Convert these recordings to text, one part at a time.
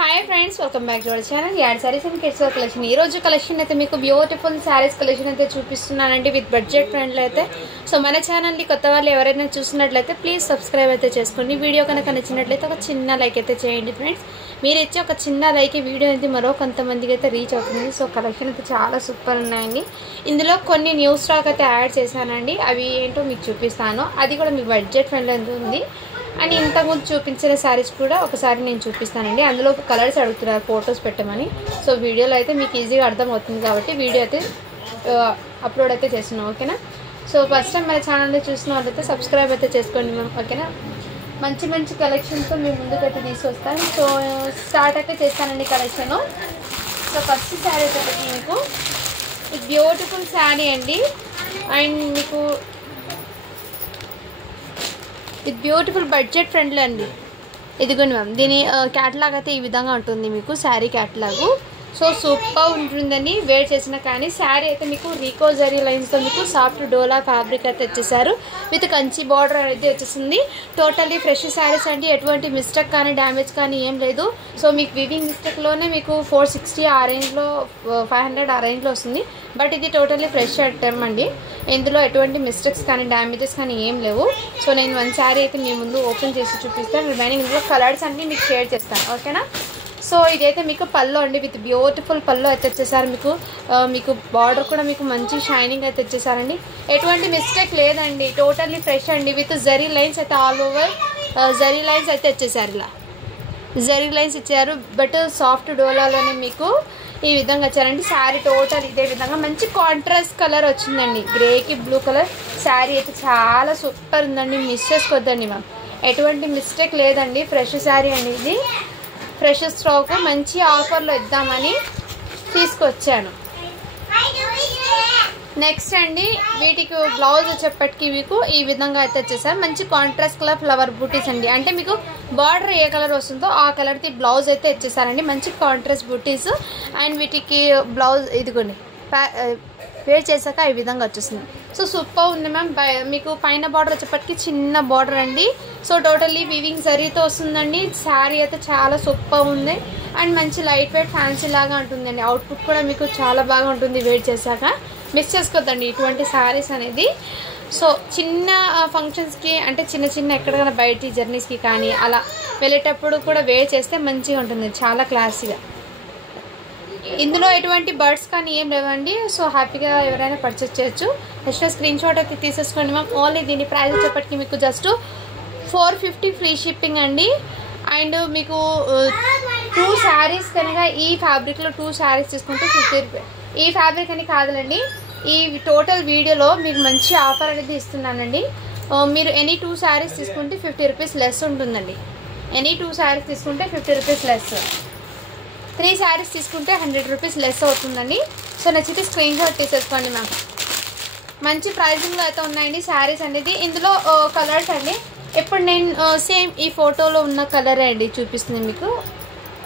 Hi friends welcome back to our channel ad sarees and kids collection. ఈ రోజు collection అయితే మీకు బ్యూటిఫుల్ సారీస్ కలెక్షన్ అయితే చూపిస్తున్నానండి విత్ బడ్జెట్ ఫ్రెండ్లీ అయితే। సో మన ఛానల్ ని కొత్త వాళ్ళు ఎవరైనా చూస్తున్నట్లయితే ప్లీజ్ సబ్స్క్రైబ్ అయితే చేసుకోండి। వీడియో కనుక నచ్చినట్లయితే ఒక చిన్న లైక్ అయితే చేయండి ఫ్రెండ్స్। మీరు ఇచ్చే ఒక చిన్న లైక్ వీడియో అయితే మరో కొంతమందికి అయితే రీచ్ అవుతుంది। సో కలెక్షన్ అయితే చాలా సూపర్ ఉన్నాయండి। ఇందులో కొన్ని న్యూ స్టాక్ అయితే యాడ్ చేశానండి, అవి ఏంటో మీకు చూపిస్తాను। అది కూడా మీకు బడ్జెట్ ఫ్రెండ్లీ ఉంది అని ఇంతకుముందు చూపించిన శారీస్ కూడా ఒకసారి నేను చూపిస్తానండి। అందులో కలర్స్ అడుగుతున్నారు ఫొటోస్ పెట్టమని। సో వీడియోలో అయితే మీకు ఈజీగా అర్థమవుతుంది కాబట్టి వీడియో అయితే అప్లోడ్ అయితే చేస్తున్నాం, ఓకేనా। సో ఫస్ట్ టైం మన ఛానల్ని చూసిన వాళ్ళైతే సబ్స్క్రైబ్ అయితే చేసుకోండి మ్యామ్, ఓకేనా। మంచి మంచి కలెక్షన్తో మేము ముందుకైతే తీసుకొస్తాను। సో స్టార్ట్ అయితే చేస్తానండి కలెక్షన్। సో ఫస్ట్ శారీ అయితే మీకు బ్యూటిఫుల్ శారీ అండి, అండ్ మీకు ఇది బ్యూటిఫుల్ బడ్జెట్ ఫ్రెండ్లీ అండి। ఇదిగోండి మ్యామ్, దీని క్యాటలాగ్ అయితే ఈ విధంగా ఉంటుంది మీకు శారీ క్యాటలాగు। సో సూపర్ ఉంటుందని వేర్ చేసిన కానీ శారీ అయితే మీకు రీకో జరీ లైన్స్తో మీకు సాఫ్ట్ డోలా ఫ్యాబ్రిక్ అయితే వచ్చేసారు విత్ కంచి బార్డర్ అనేది వచ్చేసింది। టోటల్లీ ఫ్రెష్ శారీస్ అండి, ఎటువంటి మిస్టేక్ కానీ డ్యామేజ్ కానీ ఏం లేదు। సో మీకు వివింగ్ మిస్టేక్లోనే మీకు 460 ఆ రేంజ్లో 500 ఆ రేంజ్లో వస్తుంది, బట్ ఇది టోటల్లీ ఫ్రెష్ ఐటమ్ అండి। ఇందులో ఎటువంటి మిస్టేక్స్ కానీ డ్యామేజెస్ కానీ ఏం లేవు। సో నేను వన్ శారీ అయితే మీ ముందు ఓపెన్ చేసి చూపిస్తాను, రిమైనింగ్ ఇందులో కలర్స్ అన్నీ మీకు షేర్ చేస్తాను, ఓకేనా। సో ఇదైతే మీకు పల్లో అండి, విత్ బ్యూటిఫుల్ పల్లో అయితే వచ్చేసారు మీకు। మీకు బార్డర్ కూడా మీకు మంచి షైనింగ్ అయితే వచ్చేసారండి, ఎటువంటి మిస్టేక్ లేదండి, టోటల్లీ ఫ్రెష్ అండి। విత్ జరీ లైన్స్ అయితే ఆల్ ఓవర్ జరీ లైన్స్ అయితే వచ్చేసారు, ఇలా జరీ లైన్స్ ఇచ్చారు, బట్ సాఫ్ట్ డోలాలోనే మీకు ఈ విధంగా వచ్చారండి। శారీ టోటల్ ఇదే విధంగా మంచి కాంట్రాస్ట్ కలర్ వచ్చిందండి, గ్రేకి బ్లూ కలర్। శారీ అయితే చాలా సూపర్ ఉందండి, మిస్ చేసుకోవద్దండి మ్యామ్, ఎటువంటి మిస్టేక్ లేదండి, ఫ్రెష్ శారీ అండి, ఇది ఫ్రెష్ స్టాక్ మంచి ఆఫర్లో ఇద్దామని తీసుకొచ్చాను। నెక్స్ట్ అండి వీటికి బ్లౌజ్ వచ్చేప్పటికి మీకు ఈ విధంగా అయితే వచ్చేసారు, మంచి కాంట్రాస్ట్ కలర్ ఫ్లవర్ బూటీస్ అండి, అంటే మీకు బార్డర్ ఏ కలర్ వస్తుందో ఆ కలర్ది బ్లౌజ్ అయితే ఇచ్చేసారండి, మంచి కాంట్రాస్ట్ బూటీస్। అండ్ వీటికి బ్లౌజ్ ఇదిగోండి వేర్ చేశాక ఈ విధంగా వచ్చేస్తుంది। సో సూపర్ ఉంది మ్యామ్, మీకు పైన బార్డర్ వచ్చేప్పటికి చిన్న బార్డర్ అండి। సో టోటల్లీ వివింగ్ జరీతో వస్తుందండి, శారీ అయితే చాలా సూపర్ ఉంది, అండ్ మంచి లైట్ వెయిట్ ఫ్యాన్సీ లాగా ఉంటుందండి। అవుట్పుట్ కూడా మీకు చాలా బాగా ఉంటుంది వేర్ చేశాక, మిస్ చేసుకోవద్దండి ఇటువంటి శారీస్ అనేది। సో చిన్న ఫంక్షన్స్కి అంటే చిన్న ఎక్కడికైనా బయట జర్నీస్కి కానీ అలా వెళ్ళేటప్పుడు కూడా వేర్ చేస్తే మంచిగా ఉంటుంది, చాలా క్లాసీగా। ఇందులో ఎటువంటి బర్డ్స్ కానీ ఏం లేవండి, సో హ్యాపీగా ఎవరైనా పర్చేస్ చేయొచ్చు। నెక్స్ట్ స్క్రీన్ షాట్ అయితే తీసేసుకోండి మ్యామ్। ఓన్లీ దీని ప్రైస్ వచ్చేప్పటికి మీకు జస్ట్ 450 ఫ్రీ షిప్పింగ్ అండి। అండ్ మీకు 2 శారీస్ కనుక ఈ ఫ్యాబ్రిక్లో 2 శారీస్ తీసుకుంటే 50 రూపీస్, ఈ ఫ్యాబ్రిక్ అని కాదులండి, ఈ టోటల్ వీడియోలో మీకు మంచి ఆఫర్ అనేది ఇస్తున్నానండి। మీరు ఎనీ 2 శారీస్ తీసుకుంటే 50 రూపీస్ లెస్ ఉంటుందండి, ఎనీ 2 శారీస్ తీసుకుంటే 50 రూపీస్ లెస్, 3 శారీస్ తీసుకుంటే 100 రూపీస్ లెస్ అవుతుందండి। సో నచ్చితే స్క్రీన్ షాట్ తీసేసుకోండి మ్యామ్, మంచి ప్రైజింగ్లో అయితే ఉన్నాయండి శారీస్ అనేది। ఇందులో కలర్స్ అండి, ఇప్పుడు నేను సేమ్ ఈ ఫోటోలో ఉన్న కలరే అండి చూపిస్తుంది మీకు,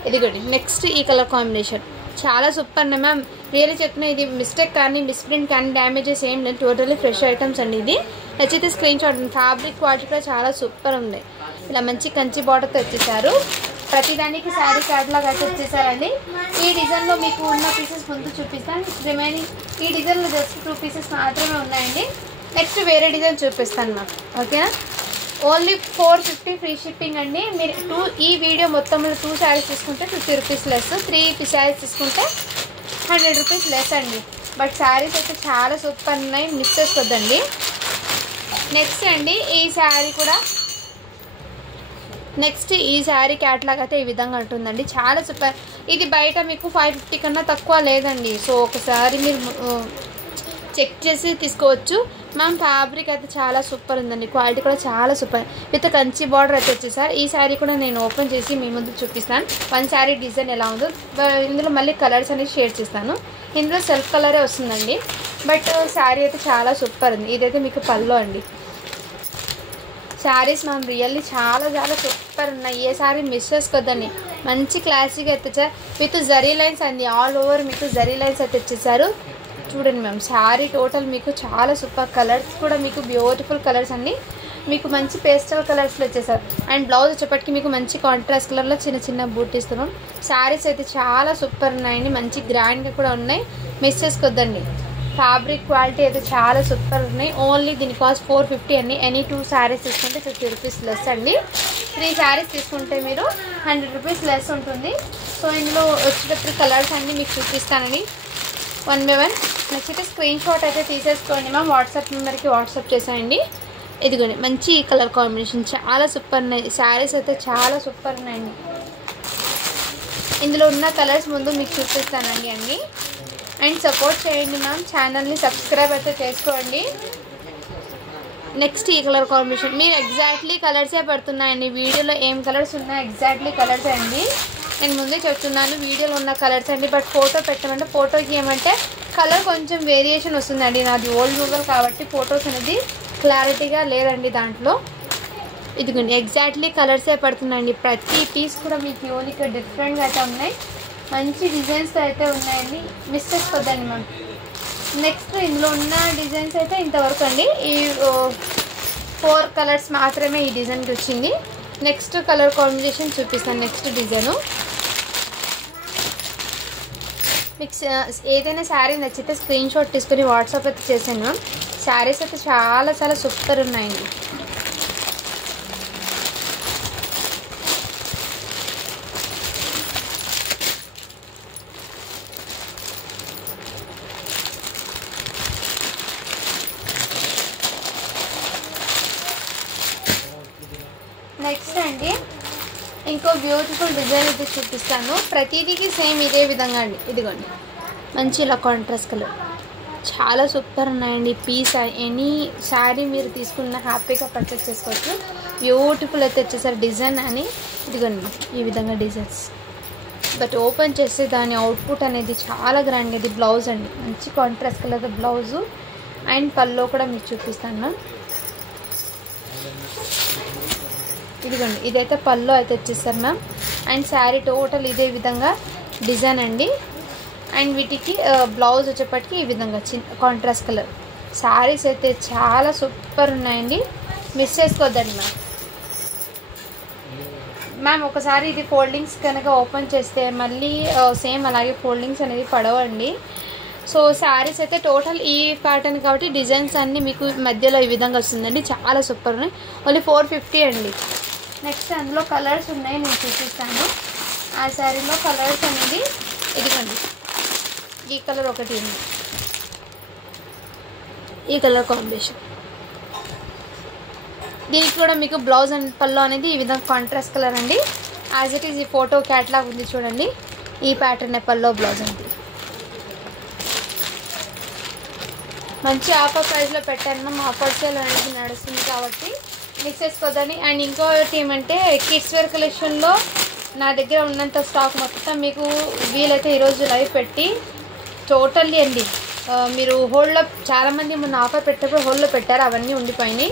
ఇదిగోండి నెక్స్ట్ ఈ కలర్ కాంబినేషన్ చాలా సూపర్ అండి మ్యామ్, రియల్లీ చెప్తున్నా, ఇది మిస్టేక్ కానీ మిస్ప్రింట్ కానీ డ్యామేజెస్ ఏం లేదు, టోటల్లీ ఫ్రెష్ ఐటమ్స్ అండి। ఇది నచ్చితే స్క్రీన్ షాట్, ఫ్యాబ్రిక్ క్వాలిటీ కూడా చాలా సూపర్ ఉంది, ఇలా మంచి కంచి బార్డర్తో వచ్చేసారు, ప్రతిదానికి శారీ క్యాటలాగ్ అయితే వచ్చేసారండి। ఈ డిజైన్లో మీకు ఉన్న పీసెస్ ముందు చూపిస్తాను, రిమైనింగ్ ఈ డిజైన్లో జస్ట్ 2 పీసెస్ మాత్రమే ఉన్నాయండి, నెక్స్ట్ వేరే డిజైన్ చూపిస్తాను నాకు, ఓకేనా। ఓన్లీ 450 ఫ్రీ షిప్పింగ్ అండి। మీరు ఈ వీడియో మొత్తంలో 2 శారీస్ తీసుకుంటే 50 రూపీస్ లెస్, 3 శారీస్ తీసుకుంటే 100 రూపీస్ లెస్ అండి, బట్ శారీస్ అయితే చాలా సూపర్ ఉన్నాయి, మిస్ చేసుకోవద్దండి। నెక్స్ట్ అండి ఈ శారీ కూడా, నెక్స్ట్ ఈ శారీ క్యాటలాగ్ అయితే ఈ విధంగా ఉంటుందండి, చాలా సూపర్, ఇది బయట మీకు 550 కన్నా తక్కువ లేదండి। సో ఒకసారి మీరు చెక్ చేసి తీసుకోవచ్చు మ్యామ్, ఫ్యాబ్రిక్ అయితే చాలా సూపర్ ఉందండి, క్వాలిటీ కూడా చాలా సూపర్, విత్ కంచి బార్డర్ అయితే వచ్చేసారు। ఈ శారీ కూడా నేను ఓపెన్ చేసి మీ ముందు చూపిస్తాను, వన్ శారీ డిజైన్ ఎలా ఉందో, ఇందులో మళ్ళీ కలర్స్ అనేది షేర్ చేస్తాను, ఇందులో సెల్ఫ్ కలరే వస్తుందండి, బట్ శారీ అయితే చాలా సూపర్ ఉంది। ఇదైతే మీకు పల్లో అండి, శారీస్ మ్యామ్ రియల్లీ చాలా సూపర్ ఉన్నాయి, ఏ శారీ మిస్ చేసుకోవద్దండి, మంచి క్లాసీగా అయితే వచ్చారు, విత్ జరీ లైన్స్ అండి, ఆల్ ఓవర్ మీకు జరీ లైన్స్ అయితే వచ్చేసారు। చూడండి మ్యామ్, శారీ టోటల్ మీకు చాలా సూపర్, కలర్స్ కూడా మీకు బ్యూటిఫుల్ కలర్స్ అండి, మీకు మంచి పేస్టల్ కలర్స్లో వచ్చేసారు. అండ్ బ్లౌజ్ వచ్చేప్పటికి మీకు మంచి కాంట్రాస్ట్ కలర్లో చిన్న చిన్న బూటీస్తున్నాం. శారీస్ అయితే చాలా సూపర్ ఉన్నాయండి, మంచి గ్రాండ్గా కూడా ఉన్నాయి, మిస్ చేసుకోవద్దండి. ఫ్యాబ్రిక్ క్వాలిటీ అయితే చాలా సూపర్ ఉన్నాయి. ఓన్లీ దీని కాస్ట్ 450 అండి. ఎనీ 2 శారీస్ తీసుకుంటే 50 రూపీస్ లెస్ అండి. 3 శారీస్ తీసుకుంటే మీరు 100 రూపీస్ లెస్ ఉంటుంది. సో ఇందులో వచ్చేటప్పుడు కలర్స్ అన్నీ మీకు చూపిస్తానండి 1 by 1. నచ్చితే స్క్రీన్ షాట్ అయితే తీసేసుకోండి మ్యామ్, వాట్సాప్ నెంబర్కి వాట్సాప్ చేసేయండి. ఇదిగోండి మంచి కలర్ కాంబినేషన్ చాలా సూపర్ ఉన్నాయి. శారీస్ అయితే చాలా సూపర్ ఉన్నాయండి. ఇందులో ఉన్న కలర్స్ ముందు మీకు చూపిస్తానండి అన్నీ. అండ్ సపోర్ట్ చేయండి మ్యామ్, ఛానల్ని సబ్స్క్రైబ్ అయితే చేసుకోండి. నెక్స్ట్ ఈ కలర్ కాంబినేషన్ మీరు ఎగ్జాక్ట్లీ కలర్సే పడుతున్నాయండి. వీడియోలో ఏం కలర్స్ ఉన్నాయి ఎగ్జాక్ట్లీ కలర్స్ అండి. నేను ముందే చెప్తున్నాను వీడియోలో ఉన్న కలర్స్ అండి. బట్ ఫోటో పెట్టమంటే ఫోటోకి ఏమంటే కలర్ కొంచెం వేరియేషన్ వస్తుందండి. నాది ఓల్డ్ మొబైల్ కాబట్టి ఫొటోస్ అనేది క్లారిటీగా లేదండి దాంట్లో. ఇదిగోండి ఎగ్జాక్ట్లీ కలర్సే పడుతున్నాయండి. ప్రతి పీస్ కూడా మీకు యూనిక్గా డిఫరెంట్గా అయితే ఉన్నాయి, మంచి డిజైన్స్తో అయితే ఉన్నాయండి, మిస్ చేసుకోవద్దండి మ్యామ్. నెక్స్ట్ ఇందులో ఉన్న డిజైన్స్ అయితే ఇంతవరకు అండి. ఈ 4 కలర్స్ మాత్రమే ఈ డిజైన్కి వచ్చింది. నెక్స్ట్ కలర్ కాంబినేషన్ చూపిస్తాను. నెక్స్ట్ డిజైను మీకు ఏదైనా శారీ నచ్చితే స్క్రీన్ షాట్ తీసుకొని వాట్సాప్ అయితే చేశాను మ్యామ్. శారీస్ అయితే చాలా చాలా సూపర్ ఉన్నాయండి. నెక్స్ట్ అండి ఇంకో బ్యూటిఫుల్ డిజైన్ అయితే చూపిస్తాను. ప్రతిదీకి సేమ్ ఇదే విధంగా అండి. ఇదిగోండి మంచి ఇలా కాంట్రాస్ట్ కలర్ చాలా సూపర్ ఉన్నాయండి. పీస్ ఎనీ శారీ మీరు తీసుకున్న హ్యాపీగా పర్చేస్ చేసుకోవచ్చు. బ్యూటిఫుల్ అయితే వచ్చేసరి డిజైన్ అని. ఇదిగోండి ఈ విధంగా డిజైన్స్, బట్ ఓపెన్ చేస్తే దాని అవుట్పుట్ అనేది చాలా గ్రాండ్గా. ఇది బ్లౌజ్ అండి, మంచి కాంట్రాస్ట్ కలర్ బ్లౌజు. అండ్ పల్లో కూడా మీకు చూపిస్తాను. ఇదిగోండి ఇదైతే పల్లో అయితే వచ్చేస్తారు మ్యామ్. అండ్ శారీ టోటల్ ఇదే విధంగా డిజైన్ అండి. అండ్ వీటికి బ్లౌజ్ వచ్చేప్పటికి ఈ విధంగా చిన్న కాంట్రాస్ట్ కలర్. శారీస్ అయితే చాలా సూపర్ ఉన్నాయండి, మిస్ చేసుకోవద్దండి మ్యామ్. మ్యామ్ ఒకసారి ఇది ఫోల్డింగ్స్ కనుక ఓపెన్ చేస్తే మళ్ళీ సేమ్ అలాగే ఫోల్డింగ్స్ అనేది పడవండి. సో శారీస్ అయితే టోటల్ ఈ ప్యాటర్న్ కాబట్టి డిజైన్స్ అన్నీ మీకు మధ్యలో ఈ విధంగా వస్తుందండి, చాలా సూపర్ ఉన్నాయి. ఓన్లీ 450 అండి. నెక్స్ట్ అందులో కలర్స్ ఉన్నాయి, నేను చూపిస్తాను. ఆ శారీలో కలర్స్ అనేది ఇదిగోండి ఈ కలర్ ఒకటి ఉంది, ఈ కలర్ కాంబినేషన్. దీనికి కూడా మీకు బ్లౌజ్ అండ్ పల్లో అనేది ఈ విధంగా కాంట్రాస్ట్ కలర్ అండి. యాజ్ ఇట్ ఈజ్ ఈ ఫోటో క్యాట్లాగ్ ఉంది చూడండి, ఈ ప్యాటర్న్ పల్లో బ్లౌజ్ అండి. మంచి ఆఫర్ ప్రైస్లో పెట్టాను మ్యామ్. ఆఫర్ సేల్ అనేది నడుస్తుంది కాబట్టి మిక్స్ చేసుకోవద్దని. అండ్ ఇంకోటి ఏమంటే కిడ్స్ వేర్ కలెక్షన్లో నా దగ్గర ఉన్నంత స్టాక్ మొత్తం మీకు వీలైతే ఈరోజు లైవ్ పెట్టి టోటల్లీ అండి మీరు హోల్డ్లో చాలామంది మొన్న ఆఫర్ పెట్టేప్పుడు హోల్డ్లో పెట్టారు, అవన్నీ ఉండిపోయినాయి.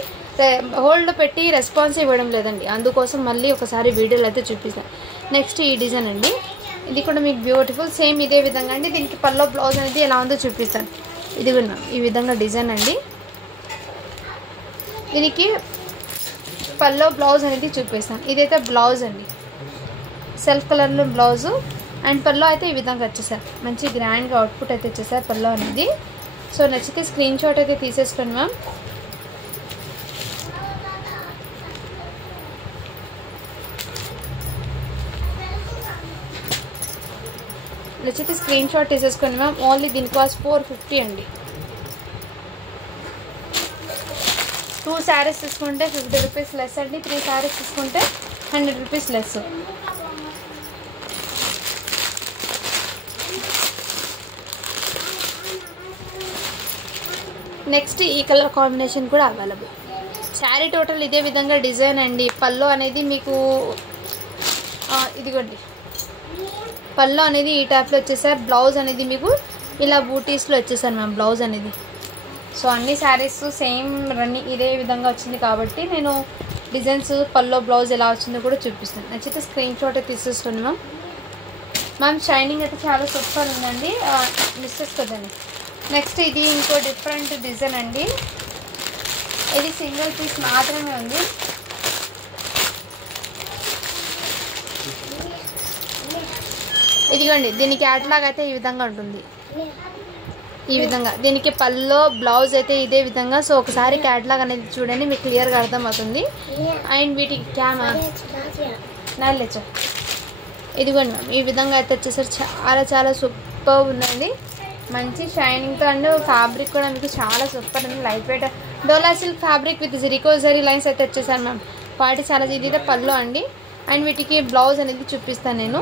హోల్డ్లో పెట్టి రెస్పాన్స్ ఇవ్వడం లేదండి, అందుకోసం మళ్ళీ ఒకసారి వీడియోలో అయితే చూపిస్తాను. నెక్స్ట్ ఈ డిజైన్ అండి, ఇది కూడా మీకు బ్యూటిఫుల్ సేమ్ ఇదే విధంగా అండి. దీనికి పల్లో బ్లౌజ్ అనేది ఎలా ఉందో చూపిస్తాను. ఇది కూడా ఈ విధంగా డిజైన్ అండి. దీనికి పల్లో బ్లౌజ్ అనేది చూపిస్తాను. ఇదైతే బ్లౌజ్ అండి, సెల్ఫ్ కలర్లో బ్లౌజు. అండ్ పల్లో అయితే ఈ విధంగా వచ్చేసారు, మంచి గ్రాండ్గా అవుట్పుట్ అయితే వచ్చేసారు పల్లో అనేది. సో నచ్చితే స్క్రీన్ షాట్ అయితే తీసేసుకోండి మ్యామ్. నచ్చితే స్క్రీన్ షాట్ తీసేసుకోండి మ్యామ్. ఓన్లీ దీని కాస్ట్ 450 అండి. 2 శారీస్ తీసుకుంటే 50 రూపీస్ లెస్ అండి. 3 శారీస్ తీసుకుంటే 100 రూపీస్ లెస్. నెక్స్ట్ ఈ కలర్ కాంబినేషన్ కూడా అవైలబుల్. శారీ టోటల్ ఇదే విధంగా డిజైన్ అండి. పల్లో అనేది మీకు ఇదిగోండి పల్లో అనేది ఈ టైప్లో వచ్చేసారు. బ్లౌజ్ అనేది మీకు ఇలా బూటీస్లో వచ్చేసారు మ్యామ్ బ్లౌజ్ అనేది. సో అన్ని శారీస్ సేమ్ రన్నింగ్ ఇదే విధంగా వచ్చింది కాబట్టి నేను డిజైన్స్ పల్లో బ్లౌజ్ ఎలా వచ్చిందో కూడా చూపిస్తాను. నచ్చితే స్క్రీన్ షాట్ తీసేసుకోండి మ్యామ్. మ్యామ్ షైనింగ్ అయితే చాలా సూపర్ ఉందండి, మిస్ చేసుకోదండి. నెక్స్ట్ ఇది ఇంకో డిఫరెంట్ డిజైన్ అండి. ఇది సింగిల్ పీస్ మాత్రమే ఉంది. ఇదిగోండి, దీని క్యాటలాగ్ అయితే ఈ విధంగా ఉంటుంది. ఈ విధంగా దీనికి పల్లో బ్లౌజ్ అయితే ఇదే విధంగా. సో ఒకసారి క్యాటలాగ్ అనేది చూడండి, మీకు క్లియర్గా అర్థమవుతుంది. అండ్ వీటికి నాలుగు ఇదిగోండి మ్యామ్, ఈ విధంగా అయితే వచ్చేసరికి చాలా చాలా సూపర్ ఉందండి. మంచి షైనింగ్తో అండ్ ఫ్యాబ్రిక్ కూడా మీకు చాలా సూపర్ ఉంది. Light weight Dola silk fabric with జిరికోజరీ లైన్స్ అయితే వచ్చేసాను మ్యామ్. వాటి చాలా ఇదైతే పళ్ళు అండి. అండ్ వీటికి బ్లౌజ్ అనేది చూపిస్తాను నేను.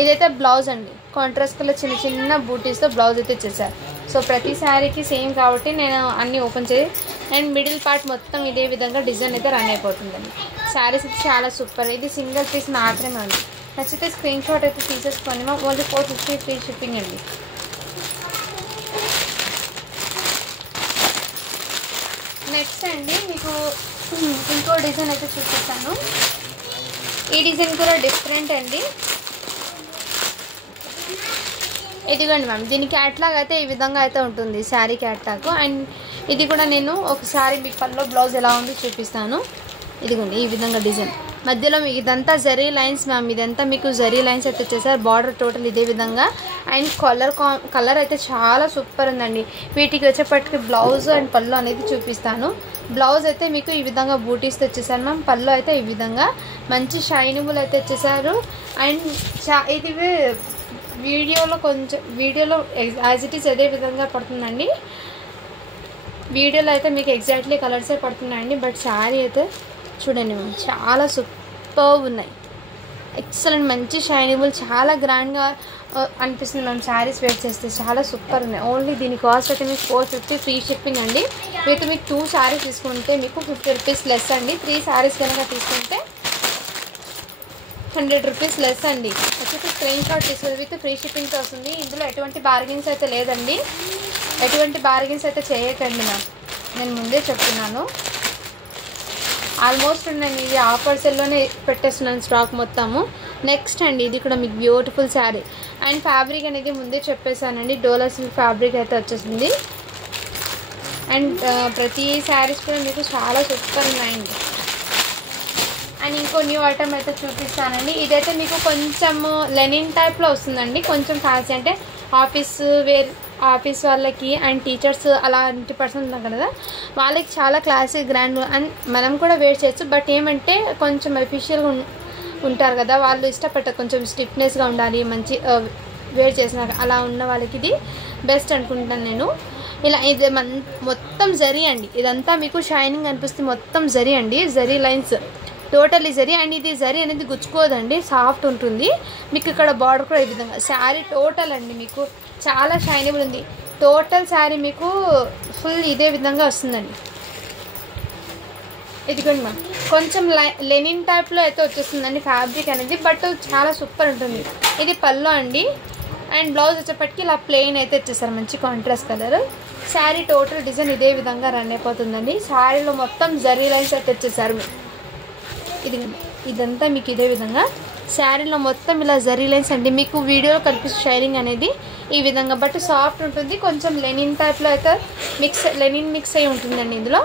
ఇదైతే బ్లౌజ్ అండి, కాంట్రాస్ట్ కలర్ చిన్న చిన్న బూటీస్తో బ్లౌజ్ అయితే ఇచ్చేసారు. సో ప్రతి శారీకి సేమ్ కాబట్టి నేను అన్నీ ఓపెన్ చేసి అండ్ మిడిల్ పార్ట్ మొత్తం ఇదే విధంగా డిజైన్ అయితే రన్ అయిపోతుందండి. శారీస్ అయితే చాలా సూపర్. ఇది సింగిల్ పీస్ మాత్రమే అండి. నచ్చితే స్క్రీన్ షాట్ అయితే తీసేసుకొని ఓన్లీ 450 ఫ్రీ షిప్పింగ్ అండి. నెక్స్ట్ అండి మీకు ఇంకో డిజైన్ అయితే చూపిస్తాను. ఈ డిజైన్ కూడా డిఫరెంట్ అండి. ఇదిగోండి మ్యామ్, దీని క్యాట్లాగ్ అయితే ఈ విధంగా అయితే ఉంటుంది, శారీ క్యాట్లాగ్. అండ్ ఇది కూడా నేను ఒకసారి మీ పల్లో బ్లౌజ్ ఎలా ఉందో చూపిస్తాను. ఇదిగోండి ఈ విధంగా డిజైన్ మధ్యలో మీకు ఇదంతా జరీ లైన్స్ మ్యామ్. ఇదంతా మీకు జరీ లైన్స్ అయితే వచ్చేసారు. బార్డర్ టోటల్ ఇదే విధంగా. అండ్ కలర్ అయితే చాలా సూపర్ ఉందండి. వీటికి వచ్చేపటికి బ్లౌజ్ అండ్ పళ్ళు అనేది చూపిస్తాను. బ్లౌజ్ అయితే మీకు ఈ విధంగా బూటీస్ వచ్చేసారు మ్యామ్. పళ్ళు అయితే ఈ విధంగా మంచి షైనబుల్ అయితే వచ్చేసారు. అండ్ ఇది వీడియోలో యాజ్ ఇట్ ఈస్ అదే విధంగా పడుతుందండి. వీడియోలో అయితే మీకు ఎగ్జాక్ట్లీ కలర్సే పడుతున్నాయండి. బట్ శారీ అయితే చూడండి మ్యామ్, చాలా సూపర్ ఉన్నాయి. ఎక్సలెంట్, మంచి షైనబుల్, చాలా గ్రాండ్గా అనిపిస్తుంది మ్యామ్. శారీస్ వేర్ చేస్తే చాలా సూపర్ ఉన్నాయి. ఓన్లీ దీని కాస్ట్ అయితే మీకు 450 ఫ్రీ షిప్పింగ్ అండి. మీకు 2 శారీస్ తీసుకుంటే మీకు 50 రూపీస్ లెస్ అండి. 3 శారీస్ కనుక తీసుకుంటే 100 రూపీస్ లెస్ అండి. వచ్చేసి స్క్రీన్ షాట్ తీసుకుని విత్ ఫ్రీ షిప్పింగ్తో వస్తుంది. ఇందులో ఎటువంటి బార్గెన్స్ అయితే లేదండి. ఎటువంటి బార్గెన్స్ అయితే చేయకండి మ్యామ్, నేను ముందే చెప్తున్నాను. ఆల్మోస్ట్ నేను ఇది ఆఫర్ సెల్లోనే పెట్టేస్తున్నాను స్టాక్ మొత్తము. నెక్స్ట్ అండి, ఇది కూడా మీకు బ్యూటిఫుల్ శారీ. అండ్ ఫ్యాబ్రిక్ అనేది ముందే చెప్పేసానండి, డోలా సిల్క్ ఫ్యాబ్రిక్ అయితే వచ్చేసింది. అండ్ ప్రతి శారీస్ కూడా మీకు చాలా సూపర్ ఉన్నాయండి. అండ్ ఇంకో న్యూ ఐటమ్ అయితే చూపిస్తానండి. ఇదైతే మీకు కొంచెం లెనిన్ టైప్లో వస్తుందండి. కొంచెం ఫ్యాన్సీ అంటే ఆఫీస్ వాళ్ళకి అండ్ టీచర్స్ అలాంటి పర్సన్ ఉన్నారు కదా, వాళ్ళకి చాలా క్లాసిక్ గ్రాండ్ అండ్ మనం కూడా వేర్ చేయొచ్చు. బట్ ఏమంటే కొంచెం అఫీషియల్గా ఉంటారు కదా, వాళ్ళు ఇష్టపడతారు కొంచెం స్టిఫ్నెస్గా ఉండాలి, మంచి వేర్ చేసిన అలా ఉన్న వాళ్ళకి ఇది బెస్ట్ అనుకుంటాను నేను. ఇలా ఇది మొత్తం జరీ అండి. ఇదంతా మీకు షైనింగ్ అనిపిస్తుంది. మొత్తం జరీ అండి, zari lines totally zari. And ఇది జరీ అనేది గుచ్చుకోదండి, సాఫ్ట్ ఉంటుంది. మీకు ఇక్కడ బార్డర్ కూడా ఈ విధంగా. శారీ టోటల్ అండి మీకు చాలా షైనబుల్ ఉంది. టోటల్ శారీ మీకు ఫుల్ ఇదే విధంగా వస్తుందండి. ఇదిగోండి మ్యామ్, కొంచెం లెనిన్ టైప్లో అయితే వచ్చేస్తుందండి ఫ్యాబ్రిక్ అనేది. బట్ చాలా సూపర్ ఉంటుంది. ఇది పళ్ళు అండి. అండ్ బ్లౌజ్ వచ్చేప్పటికి ఇలా ప్లెయిన్ అయితే వచ్చేసారు, మంచి contrast colour. Sari total design ఇదే విధంగా రన్ అయిపోతుందండి. శారీలో మొత్తం జరీ లైన్స్ అయితే వచ్చేసారు. ఇదంతా మీకు ఇదే విధంగా శారీలో మొత్తం ఇలా జరీ లైన్స్ అండి. మీకు వీడియోలో కనిపిస్తుంది షైనింగ్ అనేది ఈ విధంగా. బట్ సాఫ్ట్ ఉంటుంది, కొంచెం లెనిన్ టైప్లో అయితే లెనిన్ మిక్స్ అయి ఉంటుందండి ఇందులో.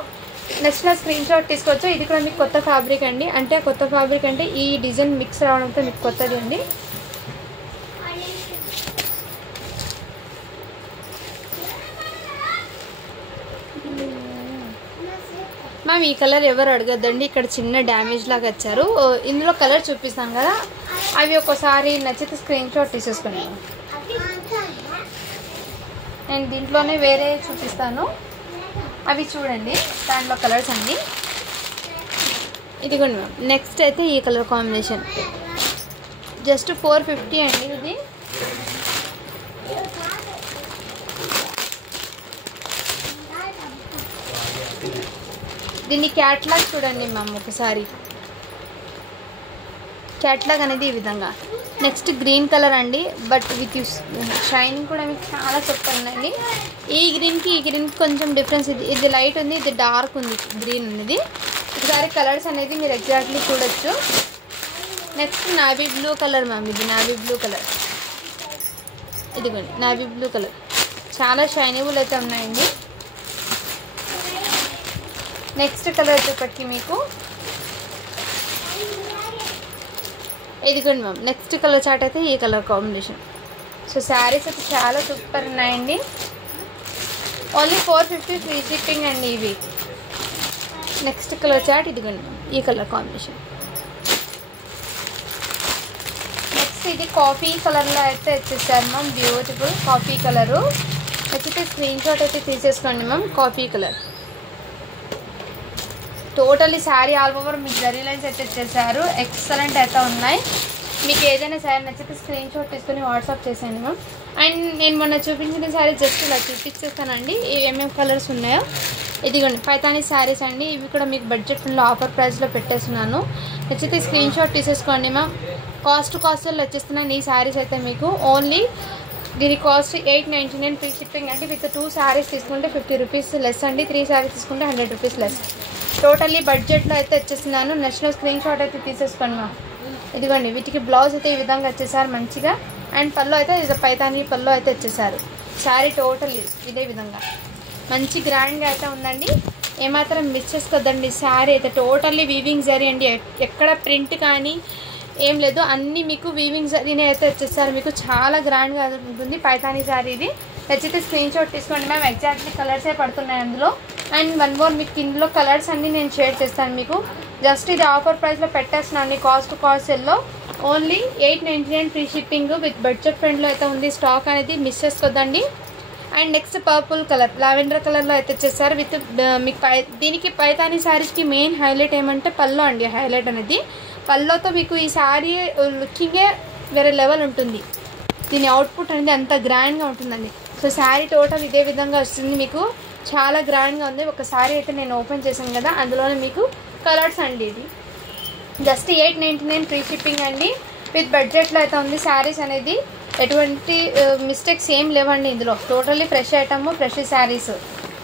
నెక్స్ట్ నా స్క్రీన్ షాట్ తీసుకోవచ్చు. ఇది కూడా మీకు కొత్త ఫ్యాబ్రిక్ అండి. అంటే కొత్త ఫ్యాబ్రిక్ అంటే ఈ డిజైన్ మిక్స్ రావడంతో మీకు కొత్తది అండి. మ్యామ్, ఈ కలర్ ఎవరు అడగద్దండి, ఇక్కడ చిన్న డ్యామేజ్ లాగా వచ్చారు. ఇందులో కలర్ చూపిస్తాను కదా, అవి ఒకసారి నచ్చితే స్క్రీన్ షాట్ తీసేసుకోండి. నేను దీంట్లోనే వేరే చూపిస్తాను, అవి చూడండి. దాంట్లో కలర్స్ అండి. ఇదిగోండి మ్యామ్, నెక్స్ట్ అయితే ఈ కలర్ కాంబినేషన్ జస్ట్ 450 అండి. ఇది దీన్ని క్యాట్లాగ్ చూడండి మ్యామ్ ఒకసారి. క్యాట్లాగ్ అనేది ఈ విధంగా. నెక్స్ట్ గ్రీన్ కలర్ అండి, బట్ విత్ షైనింగ్ కూడా మీకు చాలా సూపర్ ఉందండి. ఈ గ్రీన్కి కొంచెం డిఫరెన్స్. ఇది లైట్ ఉంది, ఇది డార్క్ ఉంది గ్రీన్ అనేది. ఒకసారి కలర్స్ అనేది మీరు ఎగ్జాక్ట్లీ చూడొచ్చు. Next navy blue colour ma'am. ఇది నావీ బ్లూ కలర్. ఇదిగోండి నావీ బ్లూ కలర్, చాలా షైనబుల్ అయితే ఉన్నాయండి. నెక్స్ట్ కలర్ వచ్చేప్పటికి మీకు ఇదిగోండి మ్యామ్. నెక్స్ట్ కలర్ చార్ట్ అయితే ఈ కలర్ కాంబినేషన్. సో శారీస్ అయితే చాలా సూపర్ ఉన్నాయండి. ఓన్లీ 450 ఫ్రీ షిప్పింగ్ అండి ఇవి. నెక్స్ట్ కలర్ చార్ట్ ఇదిగోండి మ్యామ్, ఈ కలర్ కాంబినేషన్. నెక్స్ట్ ఇది కాఫీ కలర్లో అయితే వచ్చేసారు మ్యామ్. Beautiful coffee colour. నచ్చితే స్క్రీన్ షాట్ అయితే తీసేసుకోండి ma'am. Coffee colour totally sari all over మీకు జరీ లైన్స్ అయితే వచ్చేసారు. ఎక్సలెంట్ అయితే ఉన్నాయి. మీకు ఏదైనా శారీ నచ్చితే స్క్రీన్ షాట్ తీసుకొని వాట్సాప్ చేసేయండి మ్యామ్. అండ్ నేను మొన్న చూపించిన శారీ జస్ట్ ఇలా చూపించేస్తానండి ఏమేమి కలర్స్ ఉన్నాయో. ఇదిగోండి పైతానీ శారీస్ అండి. ఇవి కూడా మీకు బడ్జెట్ ఫుల్లో ఆఫర్ ప్రైస్లో పెట్టేస్తున్నాను. నచ్చితే స్క్రీన్ షాట్ తీసేసుకోండి మ్యామ్. కాస్ట్లో వచ్చేస్తున్నాయి ఈ శారీస్ అయితే మీకు. ఓన్లీ దీని కాస్ట్ 899 ఫ్రీ షిప్పింగ్ అండి. విత్ 2 శారీస్ తీసుకుంటే 50 రూపీస్ లెస్ అండి. 3 శారీస్ తీసుకుంటే 100 రూపీస్ లెస్. టోటల్లీ బడ్జెట్లో అయితే వచ్చేస్తున్నాను. నెక్స్ట్ స్క్రీన్ షాట్ అయితే తీసేసుకోండి మ్యామ్. ఇదిగోండి వీటికి బ్లౌజ్ అయితే ఈ విధంగా వచ్చేసారు మంచిగా. అండ్ పళ్ళు అయితే ఇది పైతానీ పళ్ళు అయితే వచ్చేసారు. శారీ టోటల్లీ ఇదే విధంగా మంచి గ్రాండ్గా అయితే ఉందండి. ఏమాత్రం మిస్ చేసుకోద్దండి. శారీ అయితే టోటల్లీ వీవింగ్ జరీ అండి. ఎక్కడ ప్రింట్ కానీ ఏం లేదు, అన్నీ మీకు వీవింగ్ జరీనే అయితే వచ్చేసారు. మీకు చాలా గ్రాండ్గా ఉంటుంది పైతానీ శారీ ఇది. నచ్చితే స్క్రీన్ షాట్ తీసుకోండి మ్యామ్. ఎగ్జాక్ట్లీ కలర్సే పడుతున్నాయి అందులో. అండ్ వన్ మోర్ మీకు ఇందులో కలర్స్ అన్నీ నేను షేర్ చేస్తాను మీకు. జస్ట్ ఇది ఆఫర్ ప్రైస్లో పెట్టేస్తున్నాను. కాస్ట్ సెల్లో only 899 free shipping with budget ఫ్రెండ్లో అయితే ఉంది. స్టాక్ అనేది మిస్ చేసుకోద్దండి. And next purple colour lavender కలర్లో అయితే వచ్చేసారు. విత్ మీకు దీనికి పైతానీ శారీస్కి మెయిన్ హైలైట్ ఏమంటే పల్లో అండి. హైలైట్ అనేది పల్లోతో మీకు ఈ శారీ లుకింగే వేరే లెవెల్ ఉంటుంది. దీని అవుట్పుట్ అనేది అంత గ్రాండ్గా ఉంటుందండి. సో శారీ టోటల్ ఇదే విధంగా వస్తుంది మీకు. చాలా గ్రాండ్గా ఉంది. ఒక శారీ అయితే నేను ఓపెన్ చేశాను కదా, అందులోనే మీకు కలర్స్ అండి. ఇది జస్ట్ 899 ఫ్రీ షిప్పింగ్ అండి. విత్ బడ్జెట్లో అయితే ఉంది. శారీస్ అనేది ఎటువంటి మిస్టేక్స్ ఏం లేవండి ఇందులో. Totally fresh item, fresh saris.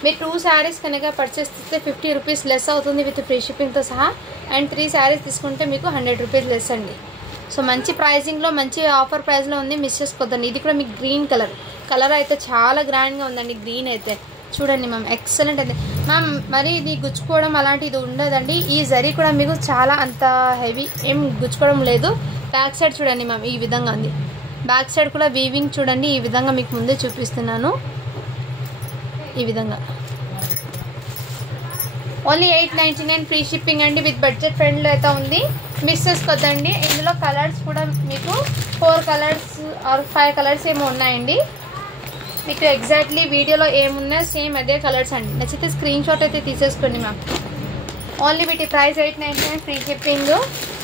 మీరు 2 శారీస్ కనుక పర్చేస్ చేస్తే 50 రూపీస్ లెస్ అవుతుంది విత్ ఫ్రీ షిప్పింగ్తో సహా. అండ్ 3 శారీస్ తీసుకుంటే మీకు 100 రూపీస్ లెస్ అండి. సో మంచి ప్రైజింగ్లో మంచి ఆఫర్ ప్రైస్లో ఉంది. మిస్ చేసుకోద్దండి. ఇది కూడా మీకు గ్రీన్ కలర్ అయితే చాలా గ్రాండ్గా ఉందండి. గ్రీన్ అయితే చూడండి మ్యామ్, ఎక్సలెంట్ అయితే మ్యామ్. మరి ఇది గుచ్చుకోవడం అలాంటిది ఉండదండి. ఈ జరీ కూడా మీకు చాలా అంత హెవీ ఏం గుచ్చుకోవడం లేదు. బ్యాక్ సైడ్ చూడండి మ్యామ్, ఈ విధంగా ఉంది. బ్యాక్ సైడ్ కూడా వీవింగ్ చూడండి. ఈ విధంగా మీకు ముందే చూపిస్తున్నాను. ఈ విధంగా ఓన్లీ 899 ఫ్రీ షిప్పింగ్ అండి. విత్ బడ్జెట్ ఫ్రెండ్లో అయితే ఉంది. మిస్ చేసుకోద్దండి. ఇందులో కలర్స్ కూడా మీకు 4 కలర్స్ ఆర్ 5 కలర్స్ ఏమో ఉన్నాయండి. మీకు ఎగ్జాక్ట్లీ వీడియోలో ఏమున్నా సేమ్ అదే కలర్స్ అండి. నచ్చితే స్క్రీన్ షాట్ అయితే తీసేసుకోండి మ్యామ్. ఓన్లీ వీటి price 899 free shipping.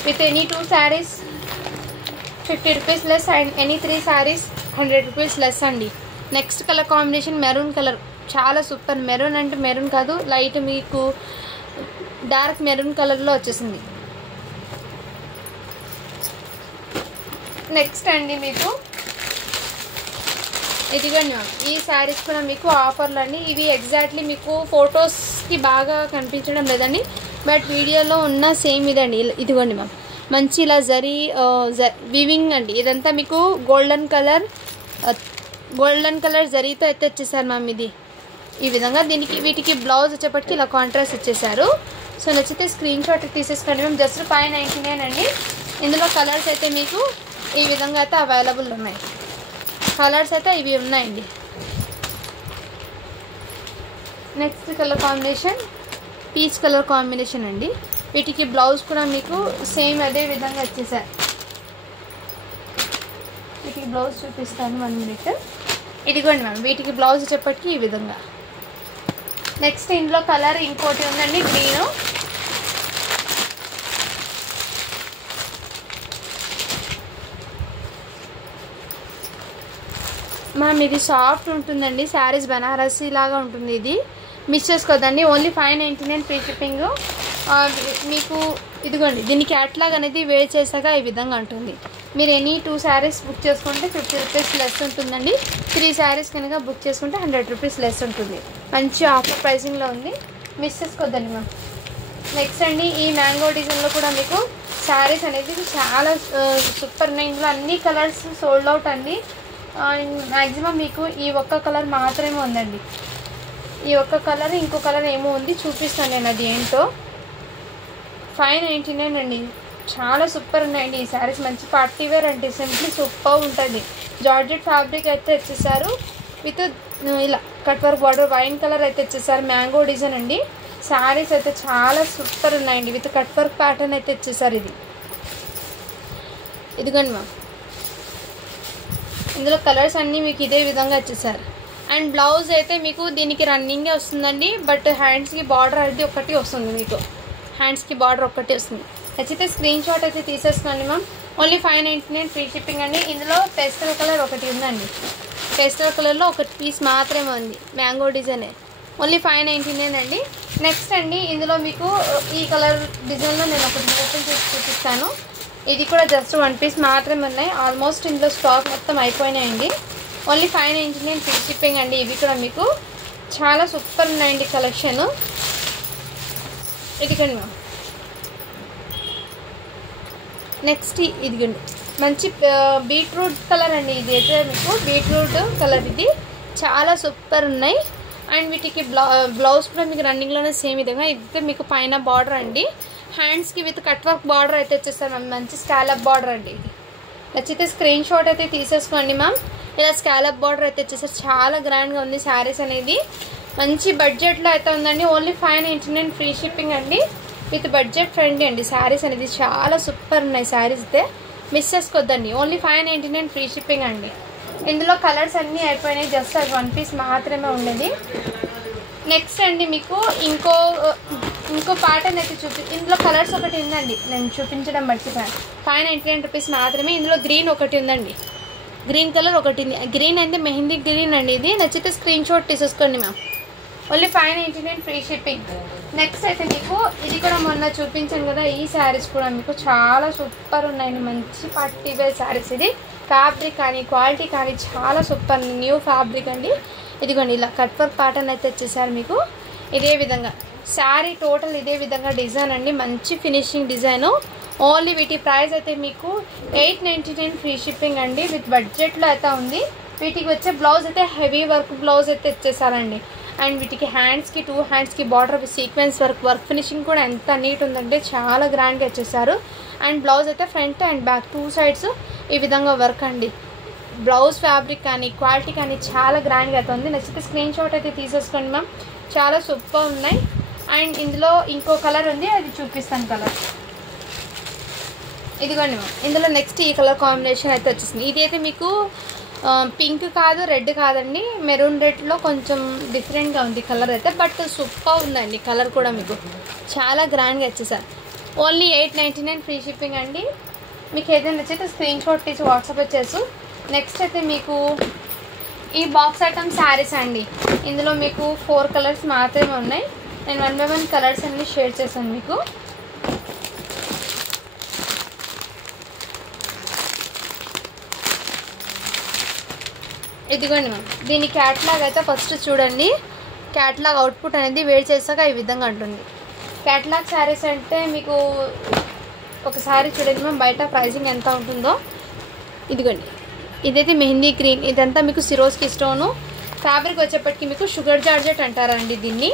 With any 2 saris 50 rupees less and any 3 saris 100 rupees less అండి. Next colour combination maroon colour. చాలా సూపర్. మెరూన్ అంటే మెరూన్ కాదు, లైట్ మీకు డార్క్ మెరూన్ కలర్లో వచ్చేసింది. నెక్స్ట్ అండి మీకు ఇదిగోండి మ్యామ్. ఈ శారీస్ కూడా మీకు ఆఫర్లు అండి. ఇవి ఎగ్జాక్ట్లీ మీకు ఫొటోస్కి బాగా కనిపించడం లేదండి, బట్ వీడియోలో ఉన్న సేమ్ ఇదండి. ఇదిగోండి మ్యామ్, మంచి ఇలా జరీ వీవింగ్ అండి. ఇదంతా మీకు గోల్డెన్ కలర్ జరీతో అయితే వచ్చేసారు మ్యామ్. ఇది ఈ విధంగా వీటికి బ్లౌజ్ వచ్చేప్పటికి ఇలా కాంట్రాస్ట్ ఇచ్చేసారు. సో నచ్చితే స్క్రీన్ షాట్ తీసేసుకోండి మ్యామ్. జస్ట్ 599 అండి. ఇందులో కలర్స్ అయితే మీకు ఈ విధంగా అయితే అవైలబుల్ ఉన్నాయి. కలర్స్ అయితే ఇవి ఉన్నాయండి. Next colour combination peach colour combination అండి. వీటికి బ్లౌజ్ కూడా మీకు సేమ్ అదే విధంగా వచ్చేసారు. వీటికి బ్లౌజ్ చూపిస్తాను 1 మినిట్. ఇదిగోండి మ్యామ్, వీటికి బ్లౌజ్ వచ్చేప్పటికి ఈ విధంగా. నెక్స్ట్ ఇందులో కలర్ ఇంకోటి ఉందండి, గ్రీను. మ్యామ్ ఇది సాఫ్ట్ ఉంటుందండి. శారీస్ బనారసీ లాగా ఉంటుంది. ఇది మిస్ చేసుకోదండి. Only 599 free shipping. మీకు ఇదిగోండి దీని క్యాట్లాగ్ అనేది వేర్ చేసాక ఈ విధంగా ఉంటుంది. మీరు ఎనీ 2 శారీస్ బుక్ చేసుకుంటే 50 రూపీస్ లెస్ ఉంటుందండి. 3 శారీస్ కనుక బుక్ చేసుకుంటే 100 రూపీస్ లెస్ ఉంటుంది. మంచి ఆఫర్ ప్రైసింగ్లో ఉంది. Miss చేసుకోద్దండి ma'am. నెక్స్ట్ అండి ఈ మ్యాంగో డిజైన్లో కూడా మీకు శారీస్ అనేది చాలా సూపర్ ఉన్నాయి. ఇందులో అన్ని కలర్స్ సోల్డ్ అవుట్ అండి. మ్యాక్సిమం మీకు ఈ ఒక్క కలర్ మాత్రమే ఉందండి. ఈ ఒక్క కలర్, ఇంకో కలర్ ఏమో ఉంది, చూపిస్తాను నేను అది ఏంటో. 599 అండి. చాలా సూపర్ ఉన్నాయండి ఈ శారీస్. మంచి పార్టీ వేర్ అండి, సింప్లీ సూపర్ ఉంటుంది. జార్జెట్ ఫ్యాబ్రిక్ అయితే ఇచ్చేసారు విత్ ఇలా cut work border. Wine colour అయితే ఇచ్చేసారు, మ్యాంగో డిజైన్ అండి. శారీస్ అయితే చాలా సూపర్ ఉన్నాయండి, విత్ కట్ వర్క్ ప్యాటర్న్ అయితే ఇచ్చేసారు. ఇదిగోండి మ్యామ్, ఇందులో కలర్స్ అన్నీ మీకు ఇదే విధంగా ఇచ్చేసారు. అండ్ బ్లౌజ్ అయితే మీకు దీనికి రన్నింగే వస్తుందండి, బట్ హ్యాండ్స్కి బార్డర్ అయితే ఒకటి వస్తుంది. మీకు హ్యాండ్స్కి బార్డర్ ఒకటి వస్తుంది. నచ్చితే స్క్రీన్ షాట్ అయితే తీసేసుకోండి మ్యామ్. ఓన్లీ 599 ఫ్రీ షిప్పింగ్ అండి. ఇందులో పేస్టల్ కలర్ ఒకటి ఉందండి, పేస్టల్ కలర్లో ఒకటి పీస్ మాత్రమే ఉంది, మ్యాంగో డిజైనే. ఓన్లీ 599 అండి. నెక్స్ట్ అండి, ఇందులో మీకు ఈ కలర్ డిజైన్లో నేను ఒకటి ఓపెన్ చేసి చూపిస్తాను. ఇది కూడా జస్ట్ 1 పీస్ మాత్రమే ఉన్నాయి. ఆల్మోస్ట్ ఇందులో స్టాక్ మొత్తం అయిపోయినాయండి. ఓన్లీ 599 ఫ్రీ షిప్పింగ్ అండి. ఇవి కూడా మీకు చాలా సూపర్ ఉన్నాయండి కలెక్షన్. ఇదిగండి మ్యామ్. నెక్స్ట్ ఇదిగండి, మంచి బీట్రూట్ కలర్ అండి. ఇది అయితే మీకు బీట్రూట్ కలర్, ఇది చాలా సూపర్ ఉన్నాయి. అండ్ వీటికి బ్లౌజ్ కూడా మీకు రన్నింగ్లోనే సేమ్ విధంగా. ఇదైతే మీకు పైన బార్డర్ అండి, హ్యాండ్స్కి విత్ కట్ వర్క్ బార్డర్ అయితే వచ్చేస్తారు మ్యామ్. మంచి స్కాలప్ బార్డర్ అండి. ఇది నచ్చితే స్క్రీన్ షాట్ అయితే తీసేసుకోండి మ్యామ్. ఇలా స్కాలప్ బార్డర్ అయితే వచ్చేసారు, చాలా గ్రాండ్గా ఉంది శారీస్ అనేది. మంచి బడ్జెట్లో అయితే ఉందండి. ఓన్లీ 599 ఫ్రీ షిప్పింగ్ అండి, విత్ బడ్జెట్ ఫ్రెండ్లీ అండి. శారీస్ అనేది చాలా సూపర్ ఉన్నాయి. శారీస్ అయితే మిస్ చేసుకోవద్దండి. ఓన్లీ 599 ఫ్రీ షిప్పింగ్ అండి. ఇందులో కలర్స్ అన్నీ అయిపోయినాయి, జస్ట్ అది 1 పీస్ మాత్రమే ఉండేది. నెక్స్ట్ అండి, మీకు ఇంకో ప్యాటర్న్ అయితే ఇందులో కలర్స్ ఒకటి ఉందండి, నేను చూపించడం మర్చిపోయాను. 599 రూపీస్ మాత్రమే. ఇందులో గ్రీన్ ఒకటి ఉందండి, గ్రీన్ కలర్ ఒకటి ఉంది. గ్రీన్ అంటే మెహందీ గ్రీన్ అండి. ఇది నచ్చితే స్క్రీన్ షాట్ తీసేసుకోండి ma'am. Only 599 free shipping. Next అయితే మీకు ఇది కూడా మొన్న చూపించాను కదా, ఈ శారీస్ కూడా మీకు చాలా సూపర్ ఉన్నాయండి. మంచి పార్టీ వేర్ శారీస్. ఇది ఫ్యాబ్రిక్ కానీ క్వాలిటీ కానీ చాలా సూపర్, న్యూ ఫ్యాబ్రిక్ అండి. ఇదిగోండి, ఇలా కట్ వర్క్ ప్యాటర్న్ అయితే వచ్చేసారు మీకు. ఇదే విధంగా శారీ టోటల్ ఇదే విధంగా డిజైన్ అండి, మంచి ఫినిషింగ్ డిజైను. ఓన్లీ వీటి ప్రైస్ అయితే మీకు 899 ఫ్రీ షిప్పింగ్ అండి, విత్ బడ్జెట్లో అయితే ఉంది. వీటికి వచ్చే బ్లౌజ్ అయితే హెవీ వర్క్ బ్లౌజ్ అయితే ఇచ్చేసారండి. అండ్ వీటికి హ్యాండ్స్కి 2 హ్యాండ్స్కి బార్డర్ సీక్వెన్స్ వర్క్ ఫినిషింగ్ కూడా ఎంత నీట్ ఉందంటే చాలా గ్రాండ్గా ఇచ్చేసారు. అండ్ బ్లౌజ్ అయితే ఫ్రంట్ అండ్ బ్యాక్ 2 సైడ్స్ ఈ విధంగా వర్క్ అండి. బ్లౌజ్ ఫ్యాబ్రిక్ కానీ క్వాలిటీ కానీ చాలా గ్రాండ్గా అయితే ఉంది. నచ్చితే స్క్రీన్ షాట్ అయితే తీసేసుకోండి మ్యామ్, చాలా సూపర్ ఉన్నాయి. అండ్ ఇందులో ఇంకో కలర్ ఉంది, అది చూపిస్తాను కలర్. ఇదిగోండి మ్యామ్, ఇందులో నెక్స్ట్ ఈ కలర్ కాంబినేషన్ అయితే వచ్చేసింది. ఇది అయితే మీకు పింక్ కాదు, రెడ్ కాదండి, మెరూన్ రెడ్లో కొంచెం డిఫరెంట్గా ఉంది కలర్ అయితే, బట్ సూపర్ ఉందండి కలర్ కూడా. మీకు చాలా గ్రాండ్గా వచ్చేసారు. ఓన్లీ 899 ఫ్రీ షిప్పింగ్ అండి. మీకు ఏదైనా నచ్చితే స్క్రీన్ షాట్ తీసి వాట్సాప్ వచ్చేసు. నెక్స్ట్ అయితే మీకు ఈ బాక్స్ ఐటమ్ శారీస్ అండి. ఇందులో మీకు 4 కలర్స్ మాత్రమే ఉన్నాయి. నేను 1 by 1 కలర్స్ అన్ని షేర్ చేశాను మీకు. ఇదిగోండి మ్యామ్, దీని క్యాట్లాగ్ అయితే ఫస్ట్ చూడండి. క్యాట్లాగ్ అవుట్పుట్ అనేది వేడి చేసాక ఈ విధంగా ఉంటుంది. క్యాట్లాగ్ శారీస్ అంటే మీకు ఒకసారి చూడండి మ్యామ్, బయట ప్రైజింగ్ ఎంత ఉంటుందో. ఇదిగోండి, ఇదైతే మెహందీ గ్రీన్, ఇదంతా మీకు సిరోస్కి స్టోను. ఫ్యాబ్రిక్ వచ్చేప్పటికి మీకు షుగర్ జార్జెట్ అంటారండి దీన్ని.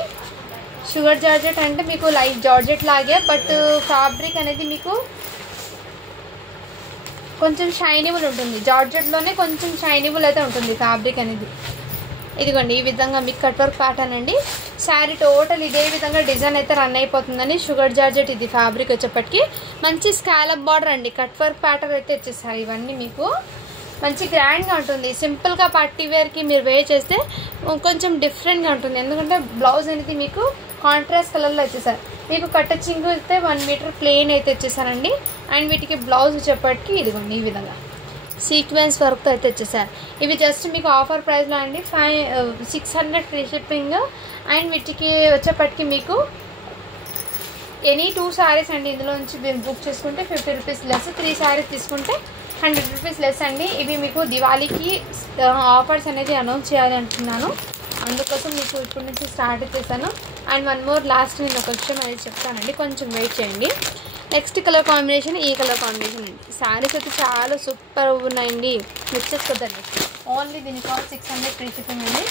షుగర్ జార్జెట్ అంటే మీకు లైక్ జార్జెట్ లాగే, బట్ ఫ్యాబ్రిక్ అనేది మీకు కొంచెం షైనబుల్ ఉంటుంది. జార్జెట్లోనే కొంచెం షైనబుల్ అయితే ఉంటుంది ఫ్యాబ్రిక్ అనేది. ఇదిగోండి, ఈ విధంగా మీకు కట్ వర్క్ ప్యాటర్న్ అండి. శారీ టోటల్ ఇదే విధంగా డిజైన్ అయితే రన్ అయిపోతుందని. షుగర్ జార్జెట్ ఇది ఫ్యాబ్రిక్ వచ్చేప్పటికి. మంచి స్కాలప్ బార్డర్ అండి, కట్ వర్క్ ప్యాటర్న్ అయితే వచ్చేసారు. ఇవన్నీ మీకు మంచి గ్రాండ్గా ఉంటుంది. సింపుల్గా పార్టీ వేర్కి మీరు వేర్ చేస్తే కొంచెం డిఫరెంట్గా ఉంటుంది, ఎందుకంటే బ్లౌజ్ అనేది మీకు కాంట్రాస్ట్ కలర్లో వచ్చేసారు. మీకు కట్ట చింగు అయితే 1 మీటర్ ప్లెయిన్ అయితే వచ్చేసారండి. అండ్ వీటికి బ్లౌజ్ వచ్చేప్పటికి ఇదిగోండి ఈ విధంగా సీక్వెన్స్ వర్క్తో అయితే వచ్చేసారు. ఇవి జస్ట్ మీకు ఆఫర్ ప్రైస్లో అండి 600 ఫ్రీ షిప్పింగ్. అండ్ వీటికి వచ్చేప్పటికి మీకు ఎనీ 2 శారీస్ అండి ఇందులో నుంచి మీరు బుక్ చేసుకుంటే 50 రూపీస్ లెస్, 3 శారీస్ తీసుకుంటే 100 రూపీస్ లెస్ అండి. ఇవి మీకు దివాళీకి ఆఫర్స్ అనేది అనౌన్స్ చేయాలి అంటున్నాను, అందుకోసం మీకు ఇప్పటి నుంచి స్టార్ట్ చేశాను. అండ్ 1 మోర్ లాస్ట్ నేను ఒక విషయం అనేది చెప్తానండి, కొంచెం వెయిట్ చేయండి. నెక్స్ట్ కలర్ కాంబినేషన్ ఈ కలర్ కాంబినేషన్ అండి. శారీస్ అయితే చాలా సూపర్ ఉన్నాయండి, మిస్ చేసుకోవద్దండి. ఓన్లీ దీని కాస్ట్ 600 ఫ్రీ షిప్పింగ్ అండి.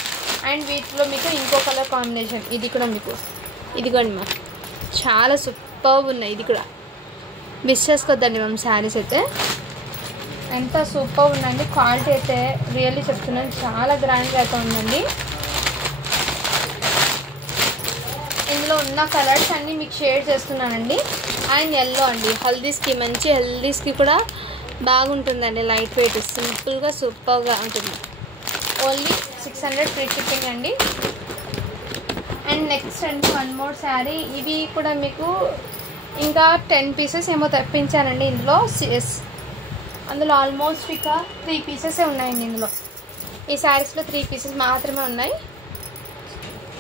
అండ్ వీటిలో మీకు ఇంకో కలర్ కాంబినేషన్ ఇది కూడా మీకు ఇదిగోండి మ్యామ్, చాలా సూపర్ ఉన్నాయి. ఇది కూడా మిస్ చేసుకోవద్దండి మ్యామ్. శారీస్ అయితే ఎంత సూపర్ ఉందండి. క్వాలిటీ అయితే రియల్లీ చెప్తున్నాను, చాలా గ్రాండ్గా అయితే ఉందండి. ఇందులో ఉన్న కలర్స్ అన్నీ మీకు షేర్ చేస్తున్నానండి. అండ్ ఎల్లో అండి, హల్దీస్కి మంచి హెల్దీస్కి కూడా బాగుంటుందండి. లైట్ వెయిట్ సింపుల్గా సూపర్గా ఉంటుంది. ఓన్లీ 600 ఫ్రీ షిప్పింగ్ అండి. అండ్ నెక్స్ట్ అండి వన్ మోర్ శారీ. ఇవి కూడా మీకు ఇంకా 10 పీసెస్ ఏమో తెప్పించానండి. అందులో ఆల్మోస్ట్ ఇక 3 పీసెసే ఉన్నాయండి. ఇందులో ఈ శారీస్లో 3 పీసెస్ మాత్రమే ఉన్నాయి.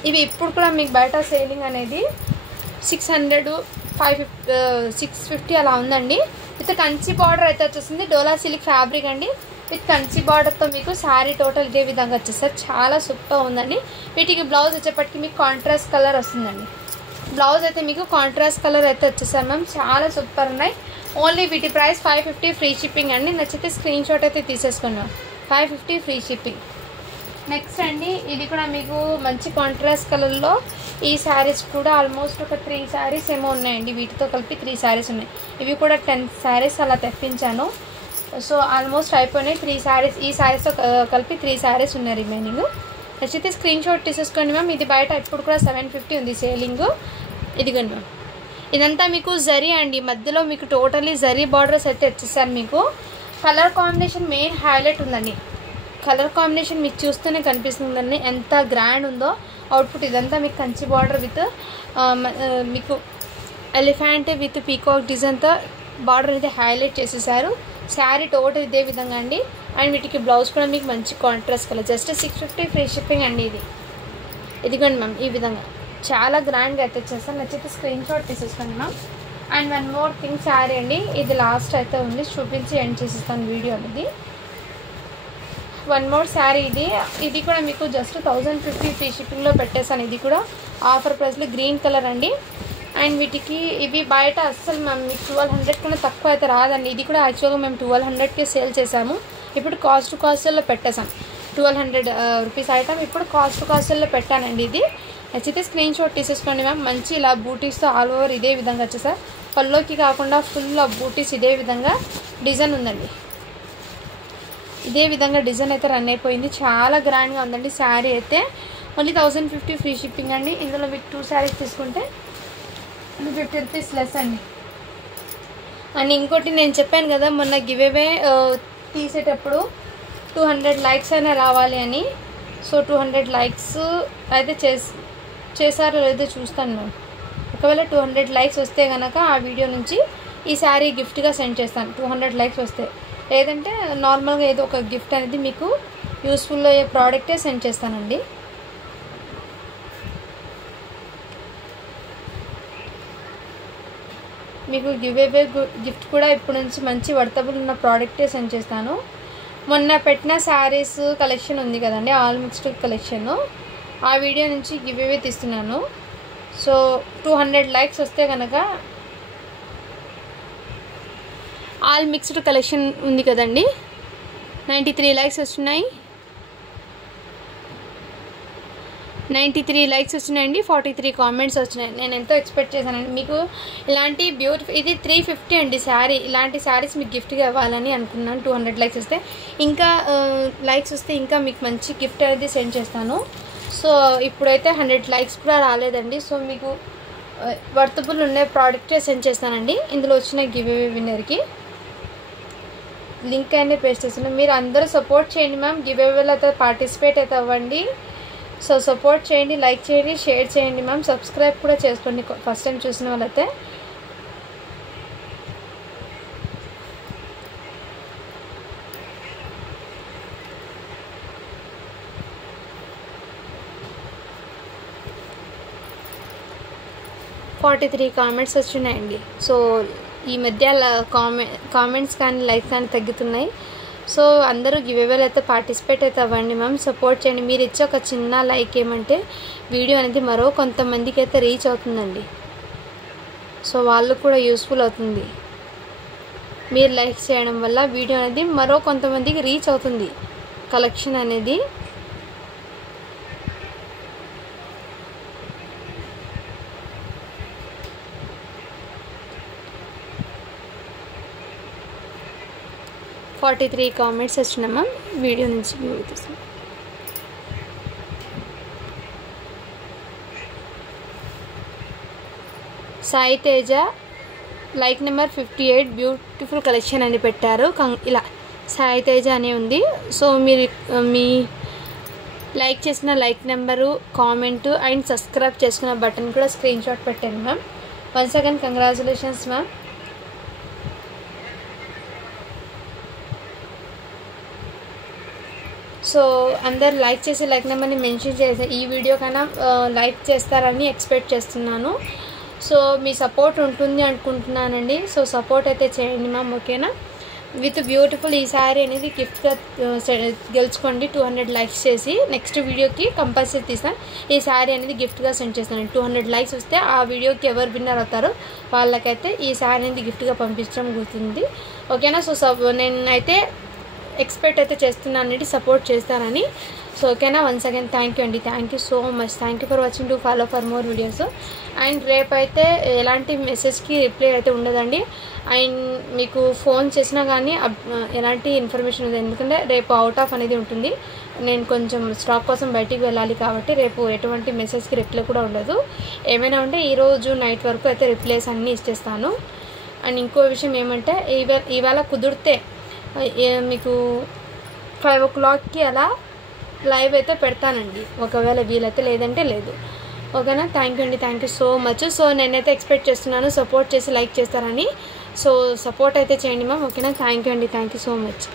ఇవి ఇప్పుడు కూడా మీకు బయట సేలింగ్ అనేది 600, 550, 650 అలా ఉందండి. విత్ కంచి బార్డర్ అయితే వచ్చేసింది. డోలా సిల్క్ ఫ్యాబ్రిక్ అండి. విత్ కంచి బార్డర్తో మీకు శారీ టోటల్ ఇదే విధంగా వచ్చేస్తారు. చాలా సూపర్ ఉందండి. వీటికి బ్లౌజ్ వచ్చేప్పటికి మీకు కాంట్రాస్ట్ కలర్ వస్తుందండి. బ్లౌజ్ అయితే మీకు కాంట్రాస్ట్ కలర్ అయితే వచ్చేసారు మ్యామ్. చాలా సూపర్ ఉన్నాయి. ఓన్లీ వీటి ప్రైస్ 550 ఫ్రీ షిప్పింగ్ అండి. నచ్చితే స్క్రీన్ షాట్ అయితే తీసేసుకున్నాం. 550 ఫ్రీ షిప్పింగ్. నెక్స్ట్ అండి ఇది కూడా మీకు మంచి కాంట్రాస్ట్ కలర్లో ఈ శారీస్ కూడా ఆల్మోస్ట్ ఒక 3 శారీస్ ఏమో ఉన్నాయండి. వీటితో కలిపి 3 శారీస్ ఉన్నాయి. ఇవి కూడా 10 శారీస్ అలా తెప్పించాను. సో ఆల్మోస్ట్ అయిపోయినాయి 3 శారీస్. ఈ శారీస్తో కలిపి 3 శారీస్ ఉన్నాయి రిమైనింగ్. నచ్చితే స్క్రీన్ షాట్ తీసేసుకోండి మ్యామ్. ఇది బయట ఇప్పుడు కూడా 750 ఉంది సేలింగ్. ఇదిగోండి మ్యామ్, ఇదంతా మీకు జరీ అండి. మధ్యలో మీకు టోటలీ జరీ బార్డర్స్ అయితే వచ్చేసారు. మీకు కలర్ కాంబినేషన్ మెయిన్ హైలైట్ ఉందండి. కలర్ కాంబినేషన్ మీకు చూస్తూనే కనిపిస్తుందండి ఎంత గ్రాండ్ ఉందో అవుట్పుట్. ఇదంతా మీకు కంచి బార్డర్ విత్ మీకు ఎలిఫెంట్ విత్ పీకాక్ డిజైన్తో బార్డర్ అయితే హైలైట్ చేసేసారు. శారీ టోటల్ ఇదే విధంగా అండి. అండ్ వీటికి బ్లౌజ్ కూడా మీకు మంచి contrast colour. Just 650 free shipping అండి. ఇదిగోండి మ్యామ్, ఈ విధంగా చాలా గ్రాండ్గా అయితే వచ్చేస్తాను. నచ్చితే స్క్రీన్ షాట్ తీసేసుకోండి ma'am. And one more thing sari అండి. ఇది లాస్ట్ అయితే ఉంది, చూపించి ఎండ్ చేసేస్తాను వీడియో అనేది. వన్ మోర్ శారీ ఇది కూడా మీకు జస్ట్ 1050 ఫ్రీ షిప్పింగ్లో పెట్టేసాను. ఇది కూడా ఆఫర్ ప్రైస్లో గ్రీన్ కలర్ అండి. అండ్ వీటికి ఇవి బయట అస్సలు మేము 1200 కన్నా తక్కువ అయితే రాదండి. ఇది కూడా యాక్చువల్గా మేము 1200కే సేల్ చేసాము. ఇప్పుడు కాస్ట్ కాస్ట్లో పెట్టేసాం. 1200 రూపీస్ ఐటమ్ ఇప్పుడు కాస్ట్ కాస్ట్లో పెట్టానండి. ఇది నచ్చితే స్క్రీన్ షాట్ తీసేసుకోండి మ్యామ్. మంచి ఇలా బూటీస్తో ఆల్ ఓవర్ ఇదే విధంగా వచ్చేసారు. పల్లోకి కాకుండా ఫుల్ ఆఫ్ బూటీస్ ఇదే విధంగా డిజైన్ ఉందండి. ఇదే విధంగా డిజైన్ అయితే రన్ అయిపోయింది. చాలా గ్రాండ్గా ఉందండి శారీ అయితే. ఓన్లీ 1050 ఫ్రీ షిప్పింగ్ అండి. ఇందులో మీకు 2 శారీస్ తీసుకుంటే 50 రూపీస్ లెస్ అండి. అండ్ ఇంకోటి నేను చెప్పాను కదా మొన్న గివ్ అవే తీసేటప్పుడు 200 లైక్స్ అయినా రావాలి అని. సో 200 లైక్స్ అయితే చేశారో లేదో చూస్తాను నేను. ఒకవేళ 200 లైక్స్ వస్తే కనుక ఆ వీడియో నుంచి ఈ శారీ గిఫ్ట్గా సెండ్ చేస్తాను. 200 లైక్స్ వస్తే. లేదంటే నార్మల్గా ఏదో ఒక గిఫ్ట్ అనేది మీకు యూస్ఫుల్ అయ్యే ప్రోడక్టే సెండ్ చేస్తానండి. మీకు గివ్ అవే గిఫ్ట్ కూడా ఇప్పుడు నుంచి మంచి వర్తబుల్ ఉన్న ప్రోడక్టే సెండ్ చేస్తాను. మొన్న పెట్టిన శారీస్ కలెక్షన్ ఉంది కదండి, ఆల్ మిక్స్డ్ కలెక్షన్, ఆ వీడియో నుంచి గివ్ అవే తీస్తున్నాను. సో 200 లైక్స్ వస్తే కనుక ఆల్ మిక్స్డ్ కలెక్షన్ ఉంది కదండి, 93 లైక్స్ వస్తున్నాయి. 93 లైక్స్ వచ్చినాయండి. 43 కామెంట్స్ వచ్చినాయి. నేను ఎంతో ఎక్స్పెక్ట్ చేశానండి. మీకు ఇలాంటి బ్యూటిఫుల్ ఇది 350 అండి శారీ. ఇలాంటి శారీస్ మీకు గిఫ్ట్గా ఇవ్వాలని అనుకున్నాను. 200 లైక్స్ వస్తే ఇంకా లైక్స్ వస్తే ఇంకా మీకు మంచి గిఫ్ట్ అనేది సెండ్ చేస్తాను. సో ఇప్పుడైతే 100 లైక్స్ కూడా రాలేదండి. సో మీకు వర్తబుల్ ఉండే ప్రోడక్టే సెండ్ చేస్తానండి. ఇందులో వచ్చిన గివ్ అవే విన్నర్కి లింక్ అనేది పేస్ట్ చేస్తున్నాను. మీరు అందరూ సపోర్ట్ చేయండి మ్యామ్. గివ్ అవేలో అయితే పార్టిసిపేట్ అయితే అవ్వండి. సో సపోర్ట్ చేయండి, లైక్ చేయండి, షేర్ చేయండి మ్యామ్. సబ్స్క్రైబ్ కూడా చేసుకోండి ఫస్ట్ టైం చూసిన వాళ్ళైతే. త్రీ కామెంట్స్ వచ్చినాయండి. సో ఈ మధ్య కామెంట్స్ కానీ లైక్స్ కానీ తగ్గుతున్నాయి. సో అందరూ గివ్ అవేలో అయితే పార్టిసిపేట్ అయితే అవ్వండి మ్యామ్. సపోర్ట్ చేయండి. మీరు ఇచ్చే ఒక చిన్న లైక్ ఏమంటే వీడియో అనేది మరో కొంతమందికి అయితే రీచ్ అవుతుందండి. సో వాళ్ళు కూడా యూస్ఫుల్ అవుతుంది. మీరు లైక్ చేయడం వల్ల వీడియో అనేది మరో కొంతమందికి రీచ్ అవుతుంది. కలెక్షన్ అనేది 43 కామెంట్స్ వచ్చినాయి మ్యామ్. వీడియో నుంచి వ్యూ తీస్తాం. Sai Teja like number 58 beautiful collection అని పెట్టారు. ఇలా సాయి తేజ అని ఉంది. సో మీరు మీ లైక్ చేసిన like number, comment and subscribe చేసుకున్న బటన్ కూడా స్క్రీన్ షాట్ పెట్టాను ma'am. Once again congratulations ma'am. So అందరు లైక్ చేసి లైక్ నెంబర్ని మెన్షన్ చేసి ఈ వీడియో కన్నా లైక్ చేస్తారని ఎక్స్పెక్ట్ చేస్తున్నాను. సో మీ సపోర్ట్ ఉంటుంది అనుకుంటున్నానండి. సో సపోర్ట్ అయితే చేయండి మ్యామ్, ఓకేనా. విత్ బ్యూటిఫుల్ ఈ శారీ అనేది గిఫ్ట్గా గెలుచుకోండి. 200 లైక్స్ చేసి నెక్స్ట్ వీడియోకి కంపల్సరీ తీస్తాను. ఈ శారీ అనేది గిఫ్ట్గా సెండ్ చేస్తాను. 200 లైక్స్ వస్తే ఆ వీడియోకి ఎవరు విన్నర్ అవుతారో వాళ్ళకైతే ఈ శారీ అనేది గిఫ్ట్గా పంపించడం గుర్తుంది, ఓకేనా. సో నేనైతే ఎక్స్పెక్ట్ అయితే చేస్తున్నానండి సపోర్ట్ చేస్తారని. సో ఓకేనా. వన్స్ అగైన్ థ్యాంక్ యూ అండి. Thank you so much. Thank you for watching. To follow for more videos. And రేపైతే ఎలాంటి మెసేజ్కి రిప్లై అయితే ఉండదండి. అండ్ మీకు ఫోన్ చేసినా కానీ ఎలాంటి ఇన్ఫర్మేషన్ ఉంది, ఎందుకంటే రేపు అవుట్ ఆఫ్ అనేది ఉంటుంది. నేను కొంచెం స్టాక్ కోసం బయటికి వెళ్ళాలి కాబట్టి రేపు ఎటువంటి మెసేజ్కి రిప్లై కూడా ఉండదు. ఏమైనా ఉంటే ఈరోజు నైట్ వరకు అయితే రిప్లైస్ అన్నీ ఇచ్చేస్తాను. అండ్ ఇంకో విషయం ఏమంటే ఈవేళ కుదిరితే మీకు 5 o'clockకి అలా లైవ్ అయితే పెడతానండి, ఒకవేళ వీలైతే, లేదంటే లేదు, ఓకేనా. థ్యాంక్ యూ అండి. Thank you so much. So నేనైతే ఎక్స్పెక్ట్ చేస్తున్నాను సపోర్ట్ చేసి లైక్ చేస్తారని. సో సపోర్ట్ అయితే చేయండి మ్యామ్, ఓకేనా. థ్యాంక్ యూ అండి. Thank you so much.